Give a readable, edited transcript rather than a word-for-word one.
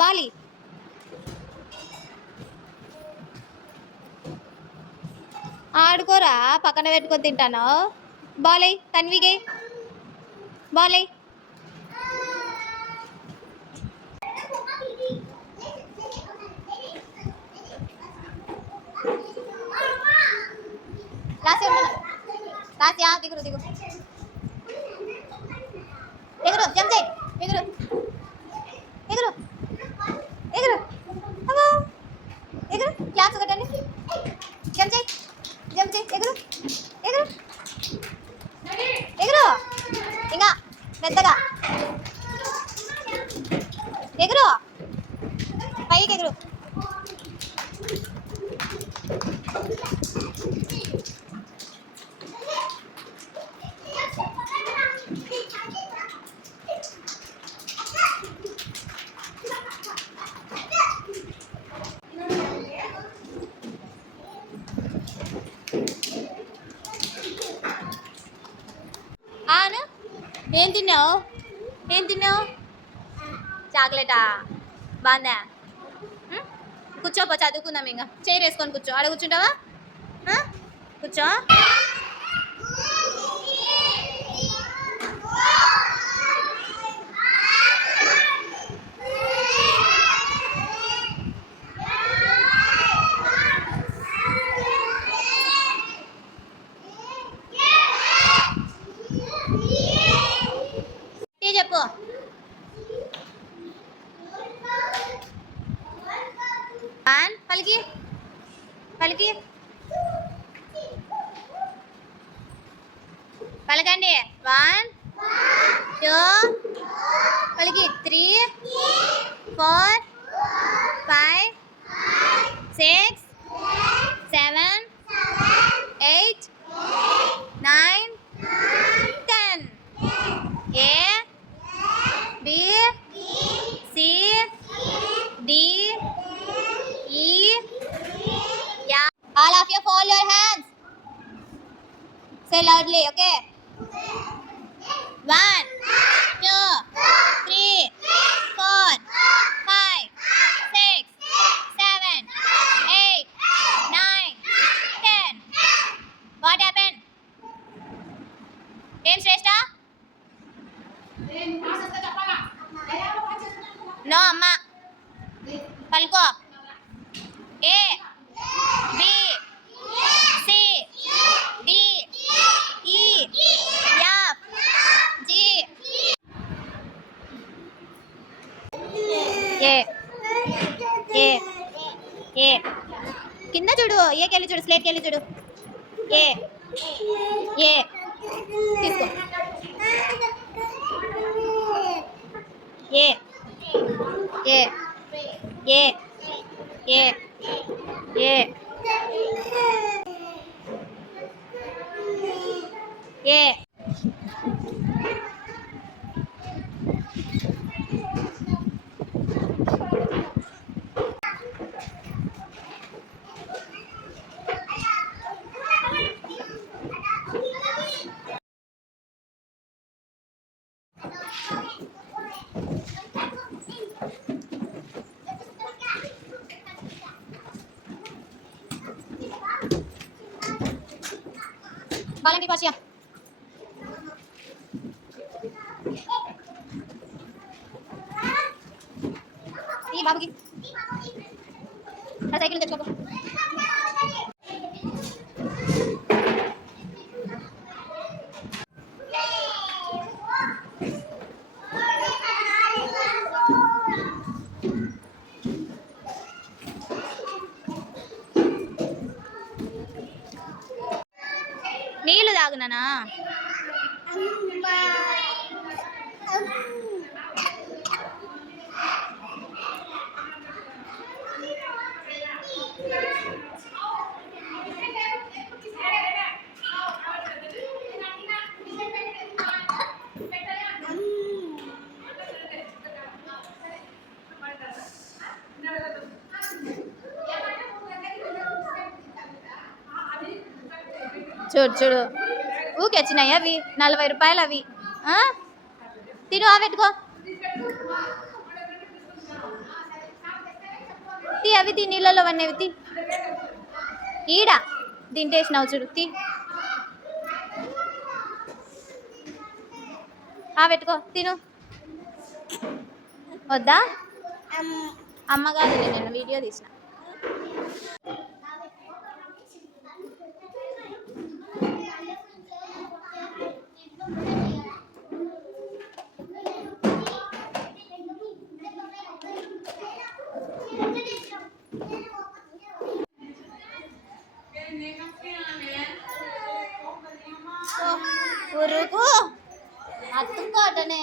Bali ఆడుకోరా, పక్కన పెట్టుకొని తింటాను. బాలై తన్విగే, బాలై. రాసియా దిగురు దిగు ఎగురు జంప్ చేయి ఎగురు ఎగురు ఎగురు అమ్మో ఎగురు క్లాప్స్ కొట్టండి జంప్ చేయి ఎగురు ఎగురు ఎగురు ఇంకా పెద్దగా ఎగురు పైకి ఎగురు ఏం తిన్నావు చాక్లెటా బాగుందా కూర్చోపో చదువుకుందాం ఇంకా చైర్ వేసుకొని కూర్చో ఆడ కూర్చుంటావా కూర్చో చెప్పు పలికి పలికి పలకండి 1 2 పలికి 3 4 5 6 7 8 9 10 A B C D E yeah. All of you fold your hands. Say loudly, okay? 1 2 3 4 5 6 7 8 9 10 What happened? Em Shrestha? No, Amma. Palko. A B C D E F G ఏ కింద చూడు ఏకెళ్ళి చూడు స్లేట్కి వెళ్ళి చూడు ఏ తీసుకో ఏ ఏ ఏ ఏ ఏ ఏ బాలండి పాషియా ఈ బాబుకి ఆ సైకిల్ తెచ్చుకో నీళ్ళు తాగునానా చూడు చూడు ఊకే వచ్చినాయి అవి 40 రూపాయలు అవి తిను పెట్టుకో తీ అవి తీ నీళ్ళలో వన్నేవి తీ ఈడ తింటేసినావు చూడు తీ పెట్టుకో తిను వద్దా అమ్మ కాదులే నేను వీడియో తీసిన ఉరుకు అత్తుకోటనే